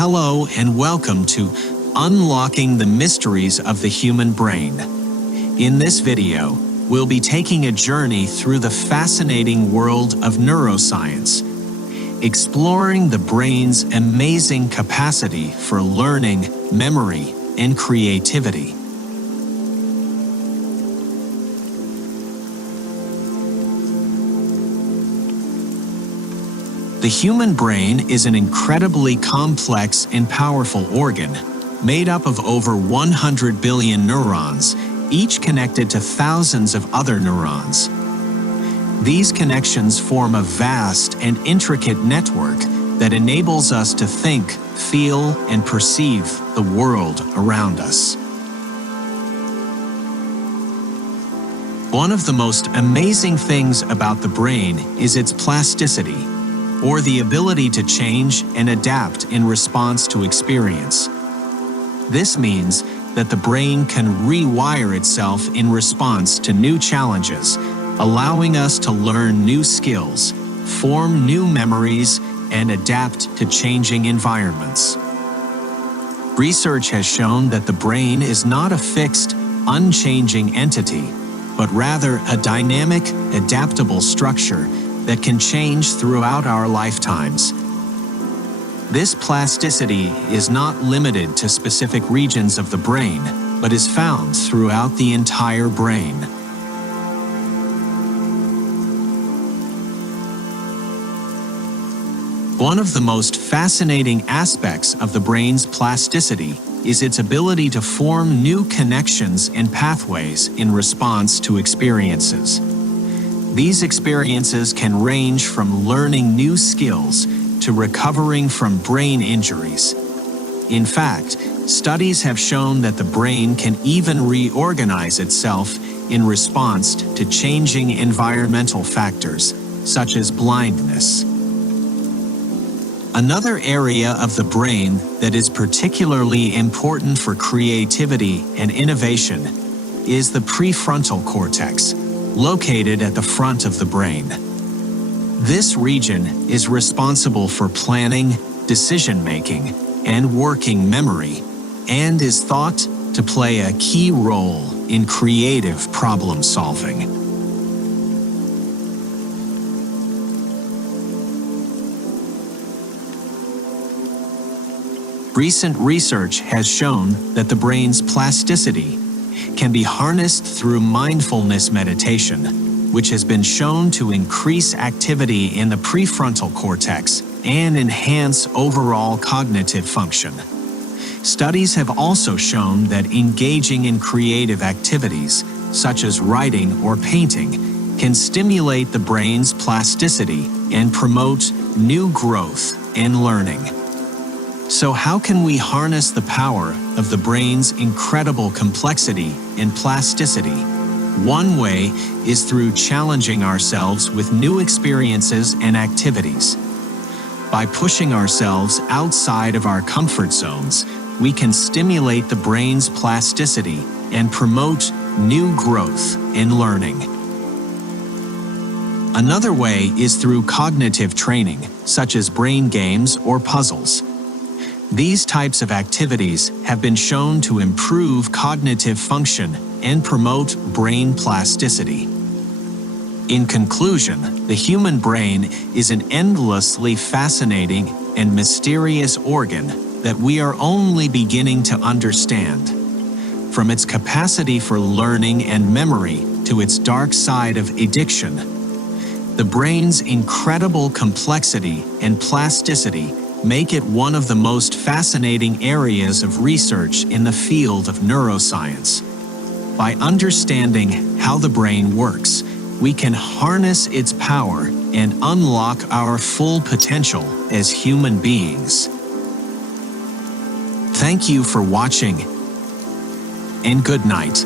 Hello and welcome to Unlocking the Mysteries of the Human Brain. In this video, we'll be taking a journey through the fascinating world of neuroscience, exploring the brain's amazing capacity for learning, memory, and creativity. The human brain is an incredibly complex and powerful organ, made up of over 100 billion neurons, each connected to thousands of other neurons. These connections form a vast and intricate network that enables us to think, feel, and perceive the world around us. One of the most amazing things about the brain is its plasticity, or the ability to change and adapt in response to experience. This means that the brain can rewire itself in response to new challenges, allowing us to learn new skills, form new memories, and adapt to changing environments. Research has shown that the brain is not a fixed, unchanging entity, but rather a dynamic, adaptable structure that can change throughout our lifetimes. This plasticity is not limited to specific regions of the brain, but is found throughout the entire brain. One of the most fascinating aspects of the brain's plasticity is its ability to form new connections and pathways in response to experiences. These experiences can range from learning new skills to recovering from brain injuries. In fact, studies have shown that the brain can even reorganize itself in response to changing environmental factors, such as blindness. Another area of the brain that is particularly important for creativity and innovation is the prefrontal cortex, located at the front of the brain. This region is responsible for planning, decision-making, and working memory, and is thought to play a key role in creative problem-solving. Recent research has shown that the brain's plasticity can be harnessed through mindfulness meditation, which has been shown to increase activity in the prefrontal cortex and enhance overall cognitive function. Studies have also shown that engaging in creative activities, such as writing or painting, can stimulate the brain's plasticity and promote new growth and learning. So how can we harness the power of the brain's incredible complexity and plasticity? One way is through challenging ourselves with new experiences and activities. By pushing ourselves outside of our comfort zones, we can stimulate the brain's plasticity and promote new growth and learning. Another way is through cognitive training, such as brain games or puzzles. These types of activities have been shown to improve cognitive function and promote brain plasticity. In conclusion, the human brain is an endlessly fascinating and mysterious organ that we are only beginning to understand. From its capacity for learning and memory to its dark side of addiction, the brain's incredible complexity and plasticity make it one of the most fascinating areas of research in the field of neuroscience. By understanding how the brain works, we can harness its power and unlock our full potential as human beings. Thank you for watching, and good night.